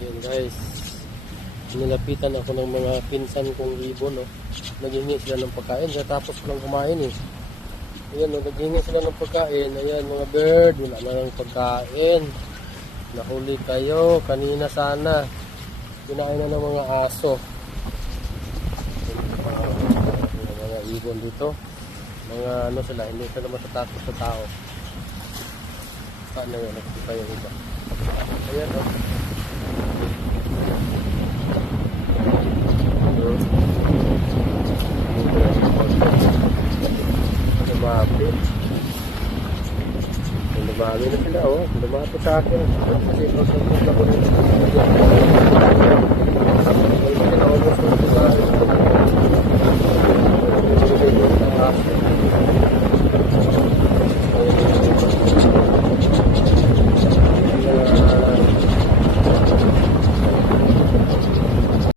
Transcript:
Yan guys, nilapitan ako ng mga pinsan kong ibon, no? Naghingi sila ng pagkain, tapos ko lang kumain eh. Ayan, no? Naghingi sila ng pagkain. Ayan mga bird, wala na ng pagkain. Nahuli kayo, kanina sana. Kinain na ng mga aso. Mga ibon dito. Mga ano sila, hindi sila matatakot sa tao. Paano yun, nakikita yung iba. Ayan, no? Lumapit. Lumami na sila, oh. Lumapit sa akin. Kasi pagkakas ako rin.